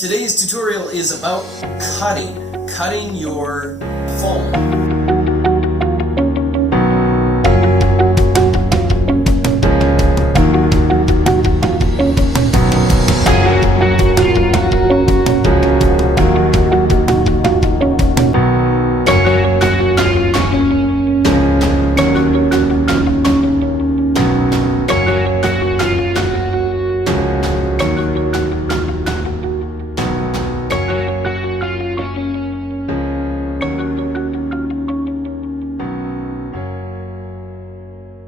Today's tutorial is about cutting your foam.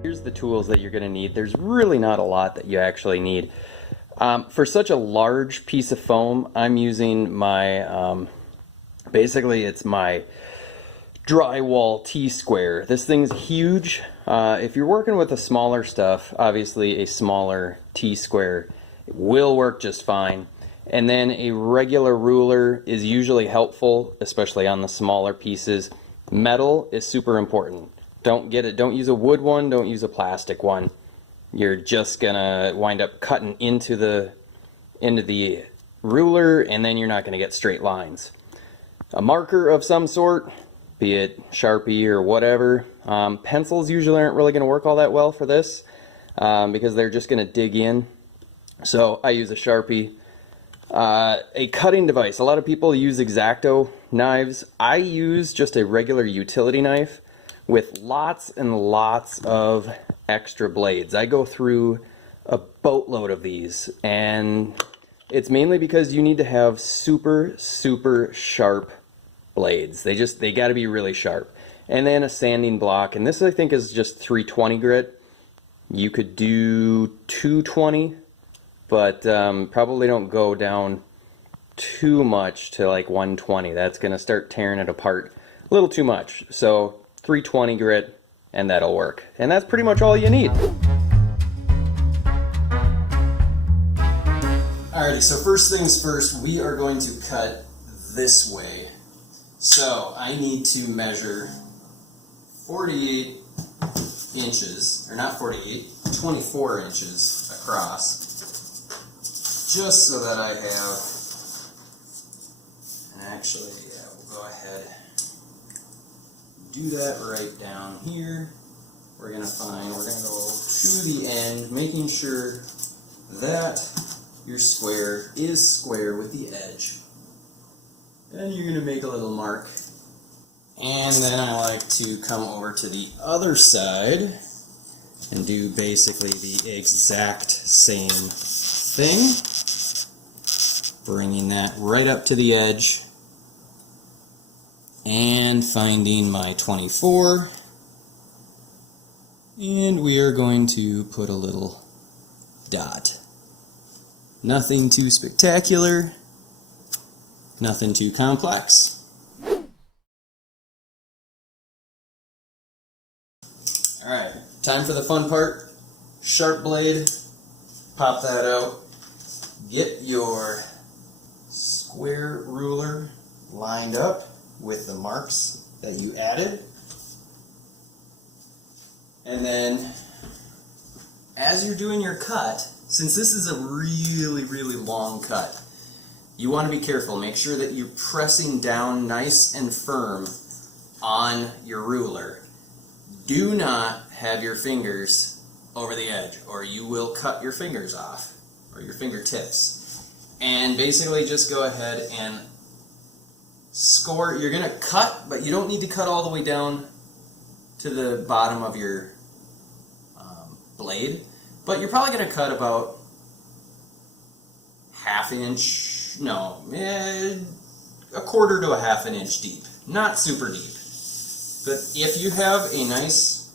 Here's the tools that you're going to need. There's really not a lot that you actually need. For such a large piece of foam, I'm using my, basically it's my drywall T-square. This thing's huge. If you're working with a smaller stuff, obviously a smaller T-square will work just fine. And then a regular ruler is usually helpful, especially on the smaller pieces. Metal is super important. Don't use a wood one, don't use a plastic one. You're just gonna wind up cutting into the ruler, and then you're not gonna get straight lines. A marker of some sort, be it Sharpie or whatever. Pencils usually aren't really gonna work all that well for this because they're just gonna dig in. So I use a Sharpie. A cutting device. A lot of people use X-Acto knives. I use just a regular utility knife with lots and lots of extra blades. I go through a boatload of these, and it's mainly because you need to have super sharp blades. They got to be really sharp. And then a sanding block, and this I think is just 320 grit. You could do 220, but probably don't go down too much to like 120. That's going to start tearing it apart a little too much. So 320 grit, and that'll work. And that's pretty much all you need. Alrighty, so first things first, we are going to cut this way. So I need to measure 48 inches, or not 48, 24 inches across, just so that I have, and actually, yeah, we'll go ahead do that right down here. We're gonna go to the end, making sure that your square is square with the edge. And you're gonna make a little mark. And then I like to come over to the other side and do basically the exact same thing. Bringing that right up to the edge. And finding my 24, and we are going to put a little dot. Nothing too spectacular, nothing too complex. Alright, time for the fun part. Sharp blade, pop that out, get your square ruler lined up with the marks that you added. And then as you're doing your cut, since this is a really long cut, you want to be careful. Make sure that you're pressing down nice and firm on your ruler. Do not have your fingers over the edge, or you will cut your fingers off, or your fingertips. And basically just go ahead and score. You're going to cut, but you don't need to cut all the way down to the bottom of your blade. But you're probably going to cut about half inch, no, a quarter to a half an inch deep. Not super deep. But if you have a nice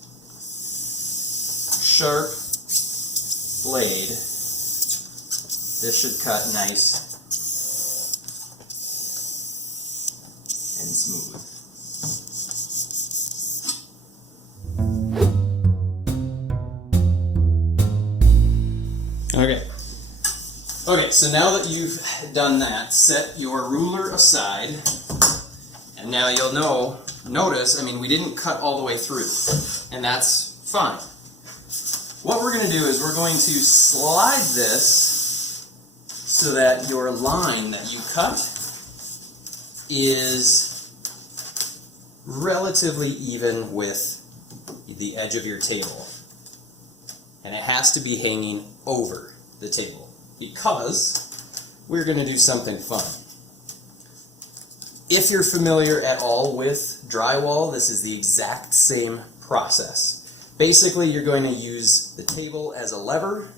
sharp blade, this should cut nice and smooth. Okay, so now that you've done that, set your ruler aside, and now you'll notice, I mean, we didn't cut all the way through, and that's fine. What we're going to do is we're going to slide this so that your line that you cut is relatively even with the edge of your table. And it has to be hanging over the table because we're going to do something fun. If you're familiar at all with drywall, this is the exact same process. Basically, you're going to use the table as a lever,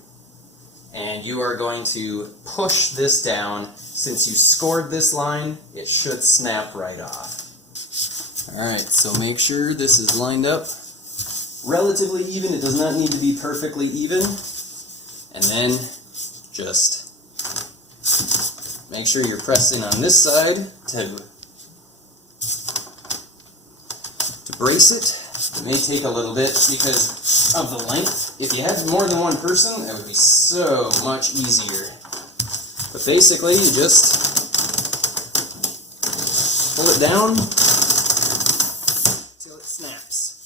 and you are going to push this down. Since you scored this line, it should snap right off. Alright, so make sure this is lined up relatively even. It does not need to be perfectly even. And then just make sure you're pressing on this side to brace it. It may take a little bit because of the length. If you had more than one person, that would be so much easier. But basically, you just pull it down until it snaps.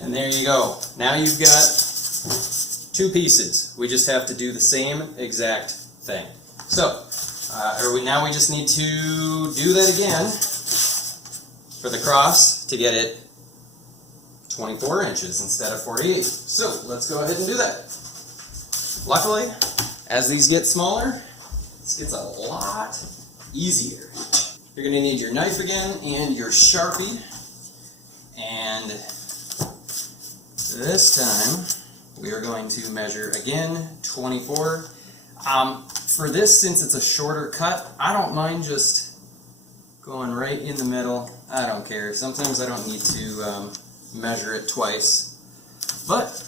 And there you go. Now you've got two pieces. We just have to do the same exact thing. So, now we just need to do that again for the cross to get it 24 inches instead of 48. So let's go ahead and do that. Luckily, as these get smaller, this gets a lot easier. You're going to need your knife again and your Sharpie. And this time, we are going to measure again 24. For this, since it's a shorter cut, I don't mind just going right in the middle. I don't care. Sometimes I don't need to measure it twice. But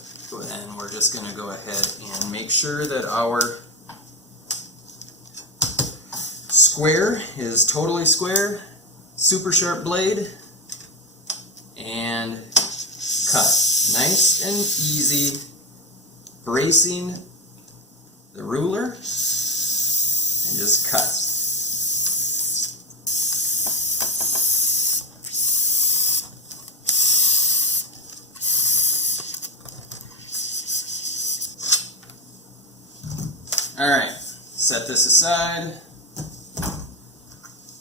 then we're just going to go ahead and make sure that our square is totally square, super sharp blade, and cut. Nice and easy, bracing the ruler, and just cut. Alright, set this aside,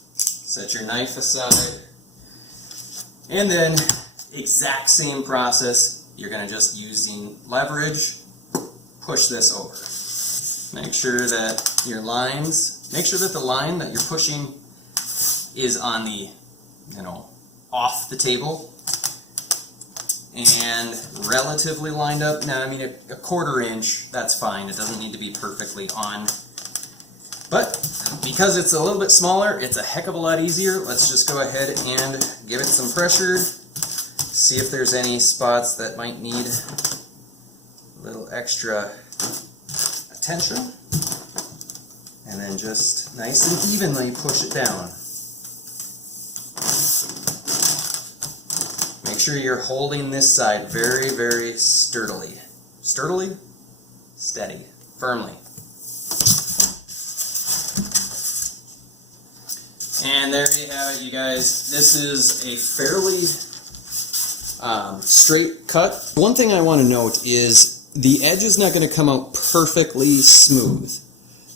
set your knife aside, and then exact same process. You're going to just using leverage, push this over. Make sure that your lines, make sure that the line that you're pushing is on the, off the table and relatively lined up. Now, I mean, a quarter inch, that's fine. It doesn't need to be perfectly on. But because it's a little bit smaller, it's a heck of a lot easier. Let's just go ahead and give it some pressure. See if there's any spots that might need a little extra attention. And then just nice and evenly push it down. Make sure you're holding this side very, very sturdily. Sturdily? Steady. Firmly. And there you have it, you guys. This is a fairly straight cut. One thing I want to note is the edge is not going to come out perfectly smooth.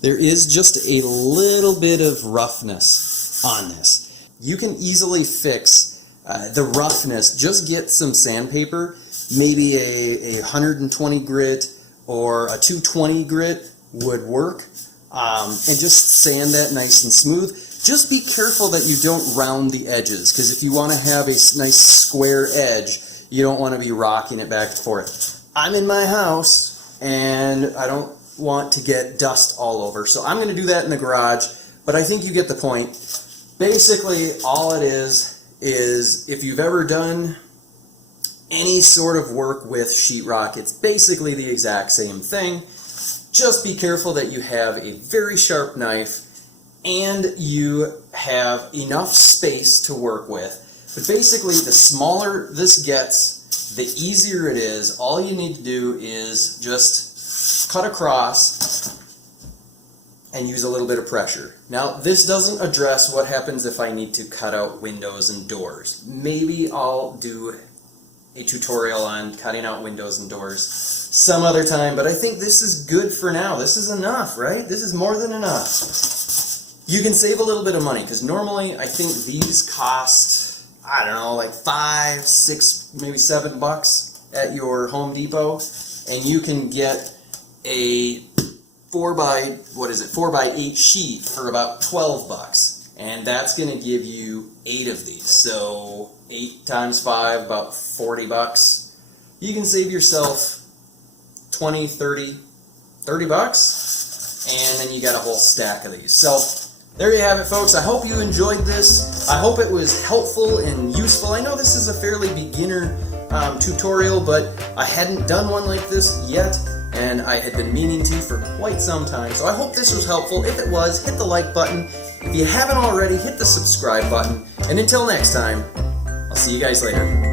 There is just a little bit of roughness on this. You can easily fix the roughness. Just get some sandpaper, maybe a 120 grit or a 220 grit would work, and just sand that nice and smooth. Just be careful that you don't round the edges, because if you want to have a nice square edge, you don't want to be rocking it back and forth. I'm in my house, and I don't want to get dust all over, so I'm going to do that in the garage, but I think you get the point. Basically, all it is if you've ever done any sort of work with sheetrock, it's basically the exact same thing. Just be careful that you have a very sharp knife and you have enough space to work with. But basically, the smaller this gets, the easier it is. All you need to do is just cut across and use a little bit of pressure. Now, this doesn't address what happens if I need to cut out windows and doors. Maybe I'll do a tutorial on cutting out windows and doors some other time, but I think this is good for now. This is enough, right? This is more than enough. You can save a little bit of money, because normally I think these cost, I don't know, like $5, $6, maybe $7 at your Home Depot, and you can get a 4x8 sheet for about $12, and that's going to give you 8 of these. So 8 times 5, about $40. You can save yourself 20, 30 bucks, and then you got a whole stack of these. So there you have it, folks. I hope you enjoyed this. I hope it was helpful and useful. I know this is a fairly beginner tutorial, but I hadn't done one like this yet, and I had been meaning to for quite some time. So I hope this was helpful. If it was, hit the like button. If you haven't already, hit the subscribe button. And until next time, I'll see you guys later.